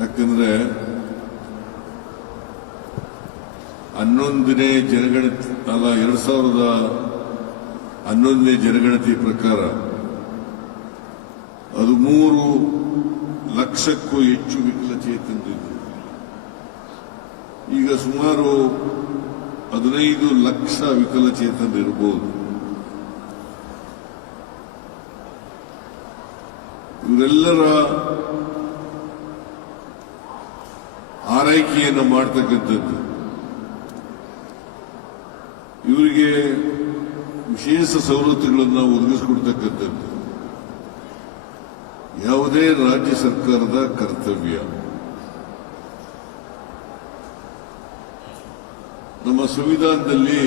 ಯಾಕಂದ್ರೆ 11ನೇ ಜನಗಣತಿ ಅಲ್ಲ 2011ನೇ ಜನಗಣತಿ ಪ್ರಕಾರ 13 ಲಕ್ಷಕ್ಕೂ ಹೆಚ್ಚು ವಿಕಲಚೇತನರಿದ್ದರು. ಈಗ ಸುಮಾರು 15 ಲಕ್ಷ ವಿಕಲಚೇತನರಿರಬಹುದು. ಇವರೆಲ್ಲರ ಆರೈಕೆಯನ್ನು ಮಾಡತಕ್ಕಂಥದ್ದು, ಇವರಿಗೆ ವಿಶೇಷ ಸವಲತ್ತುಗಳನ್ನು ಒದಗಿಸಿಕೊಡ್ತಕ್ಕಂಥದ್ದು ಯಾವುದೇ ರಾಜ್ಯ ಸರ್ಕಾರದ ಕರ್ತವ್ಯ. ನಮ್ಮ ಸಂವಿಧಾನದಲ್ಲಿ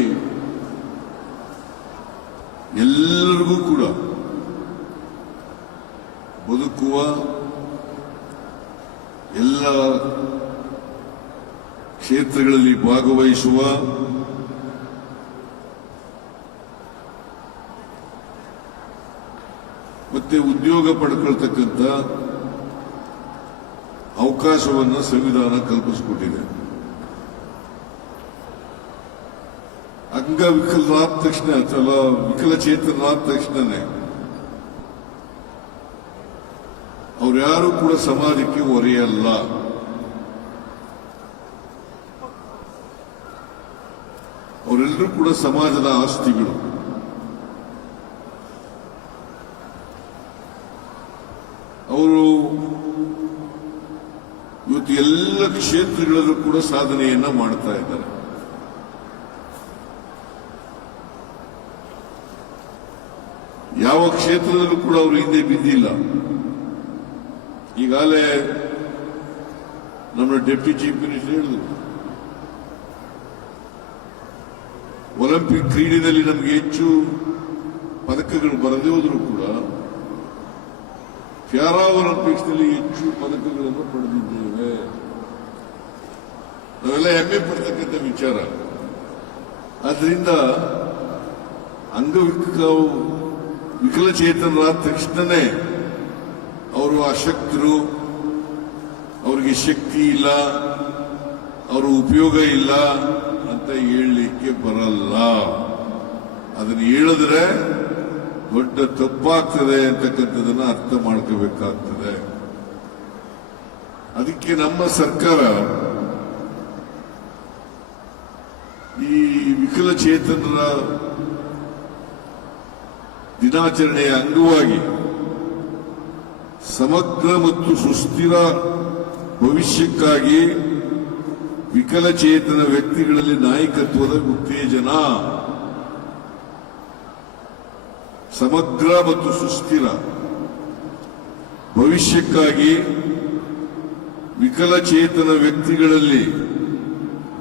ಎಲ್ಲರಿಗೂ ಕೂಡ ಬದುಕುವ ಎಲ್ಲ ಕ್ಷೇತ್ರಗಳಲ್ಲಿ ಭಾಗವಹಿಸುವ ಮತ್ತೆ ಉದ್ಯೋಗ ಪಡ್ಕೊಳ್ತಕ್ಕಂಥ ಅವಕಾಶವನ್ನು ಸಂವಿಧಾನ ಕಲ್ಪಿಸಿಕೊಟ್ಟಿದೆ. ಅಂಗವಿಕಲರಾದ ತಕ್ಷಣ ಅಥವಾ ವಿಕಲಚೇತನರಾದ ತಕ್ಷಣನೇ ಅವ್ರ್ಯಾರು ಕೂಡ ಸಮಾಜಕ್ಕೆ ಹೊರೆಯಲ್ಲ. ಅವರೆಲ್ಲರೂ ಕೂಡ ಸಮಾಜದ ಆಸ್ತಿಗಳು. ಅವರು ಇವತ್ತು ಎಲ್ಲ ಕ್ಷೇತ್ರಗಳಲ್ಲೂ ಕೂಡ ಸಾಧನೆಯನ್ನ ಮಾಡ್ತಾ ಇದ್ದಾರೆ. ಯಾವ ಕ್ಷೇತ್ರದಲ್ಲೂ ಕೂಡ ಅವರು ಹಿಂದೆ ಬಿದ್ದಿಲ್ಲ. ಈಗಾಗಲೇ ನಮ್ಮ ಡೆಪ್ಟಿ ಚೀಫ್ ಮಿನಿಸ್ಟರ್ ಹೇಳಿದ್ರು, ಒಲಿಂಪಿಕ್ ಕ್ರೀಡೆಯಲ್ಲಿ ನಮಗೆ ಹೆಚ್ಚು ಪದಕಗಳು ಬರದೇ ಹೋದರೂ ಕೂಡ ಪ್ಯಾರಾ ಒಲಿಂಪಿಕ್ಸ್ ನಲ್ಲಿ ಹೆಚ್ಚು ಪದಕಗಳನ್ನು ಪಡೆದಿದ್ದೇವೆ. ನಾವೆಲ್ಲ ಹೆಮ್ಮೆ ಪಡ್ತಕ್ಕಂಥ ವಿಚಾರ. ಆದ್ರಿಂದ ವಿಕಲಚೇತನರಾದ ತಕ್ಷಣನೇ ಅವರು ಅಶಕ್ತರು, ಅವರಿಗೆ ಶಕ್ತಿ ಇಲ್ಲ, ಅವರ ಉಪಯೋಗ ಇಲ್ಲ ಅಂತ ಹೇಳಲಿಕ್ಕೆ ಬರಲ್ಲ. ಅದನ್ನು ಹೇಳಿದ್ರೆ ದೊಡ್ಡ ತಪ್ಪಾಗ್ತದೆ ಅಂತಕ್ಕಂಥದನ್ನ ಅರ್ಥ ಮಾಡ್ಕೋಬೇಕಾಗ್ತದೆ. ಅದಕ್ಕೆ ನಮ್ಮ ಸರ್ಕಾರ ಈ ವಿಕಲಚೇತನರ ದಿನಾಚರಣೆಯ ಅಂಗವಾಗಿ ಸಮಗ್ರ ಮತ್ತು ಸುಸ್ಥಿರ ಭವಿಷ್ಯಕ್ಕಾಗಿ ವಿಕಲಚೇತನ ವ್ಯಕ್ತಿಗಳಲ್ಲಿ ನಾಯಕತ್ವದ ಉತ್ತೇಜನ, ಸಮಗ್ರ ಮತ್ತು ಸುಸ್ಥಿರ ಭವಿಷ್ಯಕ್ಕಾಗಿ ವಿಕಲಚೇತನ ವ್ಯಕ್ತಿಗಳಲ್ಲಿ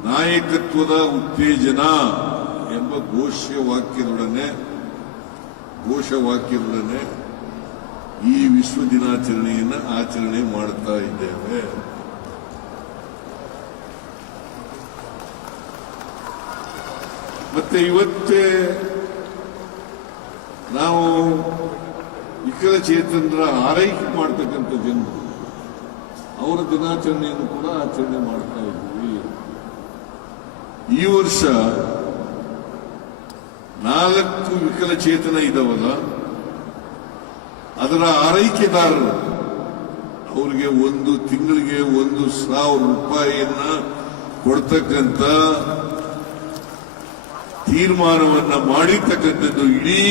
ನಾಯಕತ್ವದ ಉತ್ತೇಜನ ಎಂಬ ಘೋಷವಾಕ್ಯದೊಡನೆ ಈ ವಿಶ್ವ ದಿನಾಚರಣೆಯನ್ನು ಆಚರಣೆ ಮಾಡುತ್ತಾ ಇದ್ದೇವೆ. ಮತ್ತೆ ಇವತ್ತೇ ನಾವು ವಿಕಲಚೇತನರ ಆರೈಕೆ ಮಾಡತಕ್ಕಂಥ ಜನರು ಅವರ ದಿನಾಚರಣೆಯನ್ನು ಕೂಡ ಆಚರಣೆ ಮಾಡ್ತಾ ಇದ್ದೀವಿ. ಈ ವರ್ಷ 4 ವಿಕಲಚೇತನ ಇದಾವಲ್ಲ, ಅದರ ಆರೈಕೆದಾರರು ಅವರಿಗೆ ಒಂದು ತಿಂಗಳಿಗೆ 1,000 ರೂಪಾಯಿಯನ್ನ ಕೊಡ್ತಕ್ಕಂಥ ತೀರ್ಮಾನವನ್ನ ಮಾಡಿರ್ತಕ್ಕಂಥದ್ದು ಇಡೀ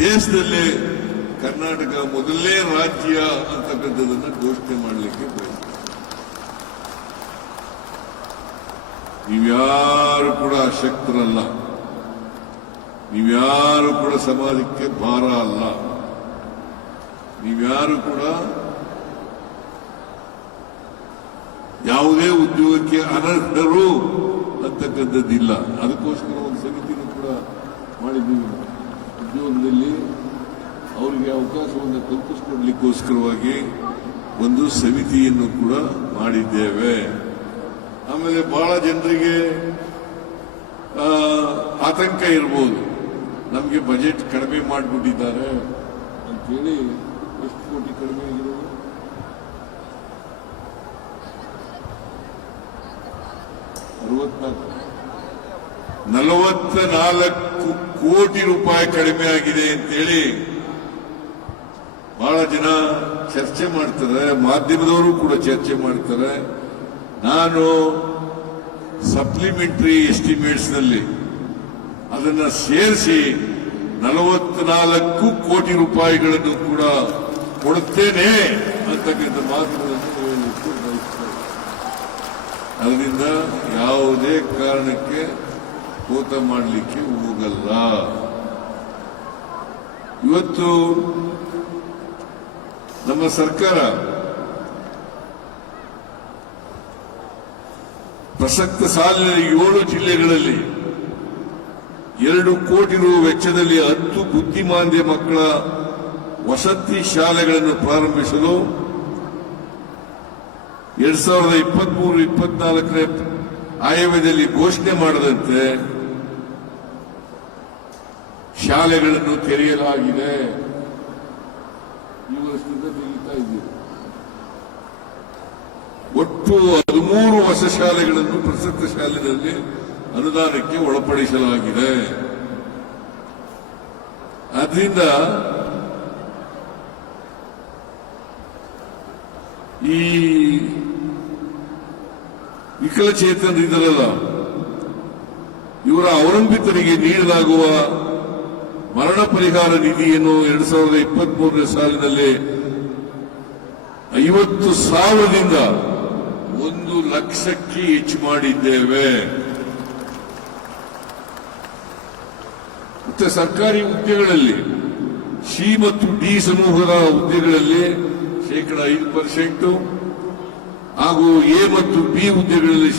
ದೇಶದಲ್ಲೇ ಕರ್ನಾಟಕ ಮೊದಲನೇ ರಾಜ್ಯ ಅಂತಕ್ಕಂಥದನ್ನ ಘೋಷಣೆ ಮಾಡಲಿಕ್ಕೆ ಬಯಸ್ತೇನೆ. ನೀವ್ಯಾರು ಕೂಡ ಅಶಕ್ತರಲ್ಲ, ನೀವ್ಯಾರು ಕೂಡ ಸಮಾಜಕ್ಕೆ ಭಾರ ಅಲ್ಲ, ನೀವ್ಯಾರು ಕೂಡ ಯಾವುದೇ ಉದ್ಯೋಗಕ್ಕೆ ಅನರ್ಹರು ಅಂತಕ್ಕಂಥದ್ದಿಲ್ಲ. ಅದಕ್ಕೋಸ್ಕರ ಒಂದು ಸಮಿತಿನೂ ಕೂಡ ಮಾಡಿದ್ದೀವಿ. ಉದ್ಯೋಗದಲ್ಲಿ ಅವರಿಗೆ ಅವಕಾಶವನ್ನು ಕಲ್ಪಿಸಿಕೊಡ್ಲಿಕ್ಕೋಸ್ಕರವಾಗಿ ಒಂದು ಸಮಿತಿಯನ್ನು ಕೂಡ ಮಾಡಿದ್ದೇವೆ. ಆಮೇಲೆ ಬಹಳ ಜನರಿಗೆ ಆತಂಕ ಇರಬಹುದು, ನಮಗೆ ಬಜೆಟ್ ಕಡಿಮೆ ಮಾಡಿಬಿಟ್ಟಿದ್ದಾರೆ ಅಂತೇಳಿ. ಎಷ್ಟು ಕೋಟಿ ಕಡಿಮೆ ಆಗಿರೋದು? 44 ಕೋಟಿ ರೂಪಾಯಿ ಕಡಿಮೆ ಆಗಿದೆ ಅಂತೇಳಿ ಬಹಳ ಜನ ಚರ್ಚೆ ಮಾಡ್ತಾರೆ, ಮಾಧ್ಯಮದವರು ಕೂಡ ಚರ್ಚೆ ಮಾಡ್ತಾರೆ. ನಾನು ಸಪ್ಲಿಮೆಂಟರಿ ಎಸ್ಟಿಮೇಟ್ಸ್ ನಲ್ಲಿ ಅದನ್ನ ಸೇರಿಸಿ 44 ಕೋಟಿ ರೂಪಾಯಿಗಳನ್ನು ಕೂಡ ಕೊಡುತ್ತೇನೆ ಅಂತಕ್ಕಂಥ ಮಾತುಗಳನ್ನು ಹೇಳಲಿಕ್ಕೆ ಬಯಸ್ತೇನೆ. ಅದರಿಂದ ಯಾವುದೇ ಕಾರಣಕ್ಕೆ ಕೋತ ಮಾಡಲಿಕ್ಕೆ ಹೋಗಲ್ಲ. ಇವತ್ತು ನಮ್ಮ ಸರ್ಕಾರ ಪ್ರಸಕ್ತ ಸಾಲಿನ 7 ಜಿಲ್ಲೆಗಳಲ್ಲಿ 2 ಕೋಟಿ ರು ವೆಚ್ಚದಲ್ಲಿ 10 ಬುದ್ಧಿಮಾಂದ್ಯ ಮಕ್ಕಳ ವಸತಿ ಶಾಲೆಗಳನ್ನು ಪ್ರಾರಂಭಿಸಲು 2023-24ನೇ ಆಯವ್ಯಯದಲ್ಲಿ ಘೋಷಣೆ ಮಾಡದಂತೆ ಶಾಲೆಗಳನ್ನು ತೆರೆಯಲಾಗಿದೆ. ಈ ವರ್ಷದಿಂದ ತೆರೀತಾ ಇದ್ದೀವಿ. ಒಟ್ಟು 13 ಹೊಸ ಶಾಲೆಗಳನ್ನು ಪ್ರಸಕ್ತ ಶಾಲೆಯಲ್ಲಿ ಅನುದಾನಕ್ಕೆ ಒಳಪಡಿಸಲಾಗಿದೆ. ಆದ್ರಿಂದ ಈ ವಿಕಲಚೇತನರಿದ್ದಾರಲ್ಲ, ಇವರ ಅವಲಂಬಿತರಿಗೆ ನೀಡಲಾಗುವ ಮರಣ ಪರಿಹಾರ ನಿಧಿಯನ್ನು 2023ನೇ ಸಾಲಿನಲ್ಲಿ 50,000ದಿಂದ 1 ಲಕ್ಷಕ್ಕೆ ಹೆಚ್ಚು ಮಾಡಿದ್ದೇವೆ. ಮತ್ತೆ ಸರ್ಕಾರಿ ಹುದ್ದೆಗಳಲ್ಲಿ ಸಿ ಮತ್ತು ಡಿ ಸಮೂಹದ ಹುದ್ದೆಗಳಲ್ಲಿ 5% ಹಾಗೂ ಎ ಮತ್ತು ಬಿ ಹುದ್ದೆಗಳಲ್ಲಿ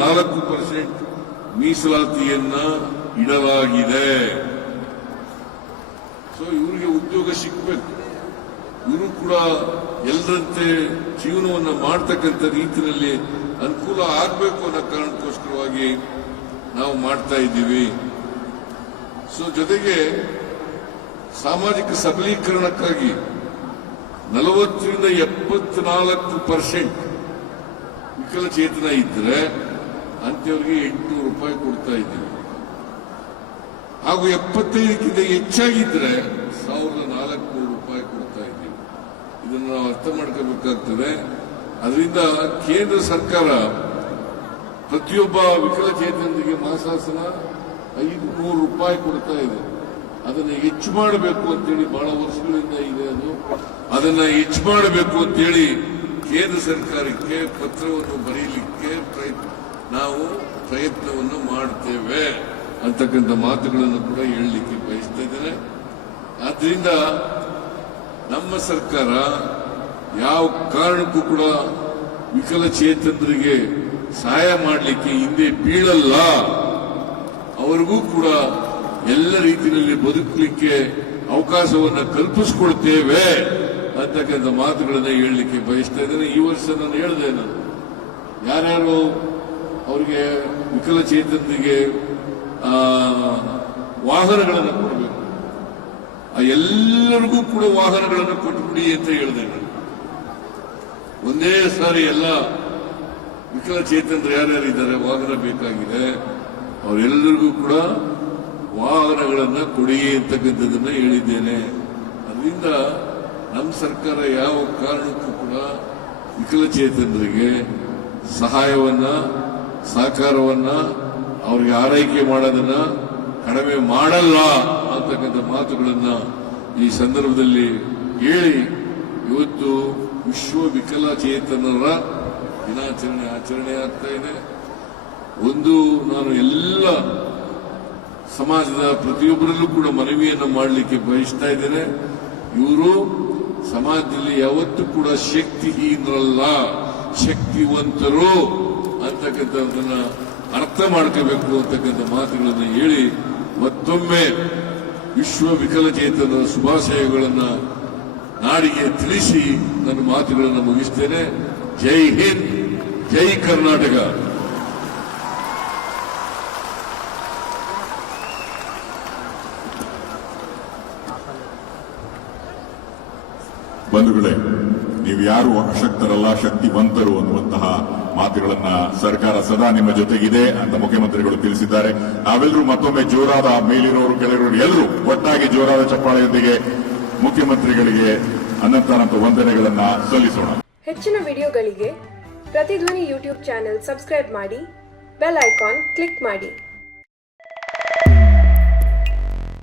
4% ಮೀಸಲಾತಿಯನ್ನ ಇಡಲಾಗಿದೆ. ಸೊ ಇವರಿಗೆ ಉದ್ಯೋಗ ಸಿಗಬೇಕು, ಇವರು ಕೂಡ ಎಲ್ಲರಂತೆ ಜೀವನವನ್ನ ಮಾಡ್ತಕ್ಕಂಥ ರೀತಿಯಲ್ಲಿ ಅನುಕೂಲ ಆಗಬೇಕು ಅನ್ನೋ ಕಾರಣಕ್ಕೋಸ್ಕರವಾಗಿ ನಾವು ಮಾಡ್ತಾ ಇದ್ದೀವಿ. ಸೊ ಜೊತೆಗೆ ಸಾಮಾಜಿಕ ಸಬಲೀಕರಣಕ್ಕಾಗಿ 40ರಿಂದ 74% ವಿಕಲಚೇತನ ಇದ್ರೆ ಅಂತವರಿಗೆ 800 ರೂಪಾಯಿ ಕೊಡ್ತಾ ಇದ್ದೀವಿ. ಹಾಗೂ 75ಕ್ಕಿಂತ ಹೆಚ್ಚಾಗಿದ್ರೆ 1,400 ರೂಪಾಯಿ ಕೊಡ್ತಾ ಇದ್ದೀವಿ. ಇದನ್ನು ನಾವು ಅರ್ಥ ಮಾಡ್ಕೋಬೇಕಾಗ್ತದೆ. ಅದರಿಂದ ಕೇಂದ್ರ ಸರ್ಕಾರ ಪ್ರತಿಯೊಬ್ಬ ವಿಕಲಚೇತನರಿಗೆ ಮಾಸಾಸನ 500 ರೂಪಾಯಿ ಕೊಡ್ತಾ ಇದೆ. ಅದನ್ನು ಹೆಚ್ಚು ಮಾಡಬೇಕು ಅಂತೇಳಿ ಬಹಳ ವರ್ಷಗಳಿಂದ ಇದೆ. ಅದನ್ನ ಹೆಚ್ಚು ಮಾಡಬೇಕು ಅಂತೇಳಿ ಕೇಂದ್ರ ಸರ್ಕಾರಕ್ಕೆ ಪತ್ರವನ್ನು ಬರೆಯಲಿಕ್ಕೆ ನಾವು ಪ್ರಯತ್ನವನ್ನು ಮಾಡ್ತೇವೆ ಅಂತಕ್ಕಂಥ ಮಾತುಗಳನ್ನು ಕೂಡ ಹೇಳಲಿಕ್ಕೆ ಬಯಸ್ತಾ ಇದ್ದೇನೆ. ಆದ್ರಿಂದ ನಮ್ಮ ಸರ್ಕಾರ ಯಾವ ಕಾರಣಕ್ಕೂ ಕೂಡ ವಿಕಲಚೇತನರಿಗೆ ಸಹಾಯ ಮಾಡಲಿಕ್ಕೆ ಹಿಂದೆ ಬೀಳಲ್ಲ. ಅವರಿಗೂ ಕೂಡ ಎಲ್ಲ ರೀತಿಯಲ್ಲಿ ಬದುಕಲಿಕ್ಕೆ ಅವಕಾಶವನ್ನು ಕಲ್ಪಿಸಿಕೊಡ್ತೇವೆ ಅಂತಕ್ಕಂಥ ಮಾತುಗಳನ್ನು ಹೇಳಲಿಕ್ಕೆ ಬಯಸ್ತಾ ಇದ್ದೇನೆ. ಈ ವರ್ಷ ನಾನು ಹೇಳಿದೆ, ನಾನು ಯಾರ್ಯಾರು ಅವರಿಗೆ ವಿಕಲಚೇತನರಿಗೆ ವಾಹನಗಳನ್ನು ಕೊಡಬೇಕು, ಎಲ್ಲರಿಗೂ ಕೂಡ ವಾಹನಗಳನ್ನು ಕೊಟ್ಟುಬಿಡಿ ಅಂತ ಹೇಳಿದೆ ನಾನು. ಒಂದೇ ಸಾರಿ ಎಲ್ಲ ವಿಕಲಚೇತನರು ಯಾರ್ಯಾರಿದ್ದಾರೆ ವಾಹನ ಬೇಕಾಗಿದೆ ಅವರೆಲ್ಲರಿಗೂ ಕೂಡ ವಾಹನಗಳನ್ನ ಕೊಡಿ ಅಂತಕ್ಕಂಥದ್ದನ್ನ ಹೇಳಿದ್ದೇನೆ. ಅದರಿಂದ ನಮ್ಮ ಸರ್ಕಾರ ಯಾವ ಕಾರಣಕ್ಕೂ ಕೂಡ ವಿಕಲಚೇತನರಿಗೆ ಸಹಾಯವನ್ನ ಸಹಕಾರವನ್ನ ಅವರಿಗೆ ಆರೈಕೆ ಮಾಡೋದನ್ನ ಕಡಿಮೆ ಮಾಡಲ್ಲ ಅಂತಕ್ಕಂಥ ಮಾತುಗಳನ್ನ ಈ ಸಂದರ್ಭದಲ್ಲಿ ಹೇಳಿ, ಇವತ್ತು ವಿಶ್ವ ವಿಕಲಚೇತನರ ದಿನಾಚರಣೆ ಆಚರಣೆ ಆಗ್ತಾ ಇದೆ. ನಾನು ಎಲ್ಲ ಸಮಾಜದ ಪ್ರತಿಯೊಬ್ಬರಲ್ಲೂ ಕೂಡ ಮನವಿಯನ್ನು ಮಾಡಲಿಕ್ಕೆ ಬಯಸ್ತಾ ಇದ್ದೇನೆ. ಇವರು ಸಮಾಜದಲ್ಲಿ ಯಾವತ್ತೂ ಕೂಡ ಶಕ್ತಿಹೀನರಲ್ಲ, ಶಕ್ತಿವಂತರು ಅಂತಕ್ಕಂಥದ್ದನ್ನ ಅರ್ಥ ಮಾಡ್ಕೋಬೇಕು ಅಂತಕ್ಕಂಥ ಮಾತುಗಳನ್ನು ಹೇಳಿ ಮತ್ತೊಮ್ಮೆ ವಿಶ್ವ ವಿಕಲಚೇತನರ ಶುಭಾಶಯಗಳನ್ನು ನಾಡಿಗೆ ತಿಳಿಸಿ ನನ್ನ ಮಾತುಗಳನ್ನು ಮುಗಿಸ್ತೇನೆ. ಜೈ ಹಿಂದ್, ಜೈ ಕರ್ನಾಟಕ. ಬಂಧುಗಳೇ, ನೀವು ಯಾರು ಅಶಕ್ತರಲ್ಲ, ಶಕ್ತಿವಂತರು ಅನ್ನುವಂತಹ ಮಾತುಗಳನ್ನ ಸರ್ಕಾರ ಸದಾ ನಿಮ್ಮ ಜೊತೆಗಿದೆ ಅಂತ ಮುಖ್ಯಮಂತ್ರಿಗಳು ತಿಳಿಸಿದ್ದಾರೆ. ನಾವೆಲ್ಲರೂ ಮತ್ತೊಮ್ಮೆ ಜೋರಾದ, ಮೇಲಿರೋರು ಕೆಳಗಿರೋರು ಎಲ್ಲರೂ ಒಟ್ಟಾಗಿ ಜೋರಾದ ಚಪ್ಪಾಳೆಯೊಂದಿಗೆ ಮುಖ್ಯಮಂತ್ರಿಗಳಿಗೆ ಅನಂತ ವಂದನೆಗಳನ್ನ ಸಲ್ಲಿಸೋಣ. ಹೆಚ್ಚಿನ ವಿಡಿಯೋಗಳಿಗೆ ಪ್ರತಿಧ್ವನಿ ಯೂಟ್ಯೂಬ್ ಚಾನೆಲ್ ಸಬ್ಸ್ಕ್ರೈಬ್ ಮಾಡಿ, ಬೆಲ್ ಐಕಾನ್ ಕ್ಲಿಕ್ ಮಾಡಿ.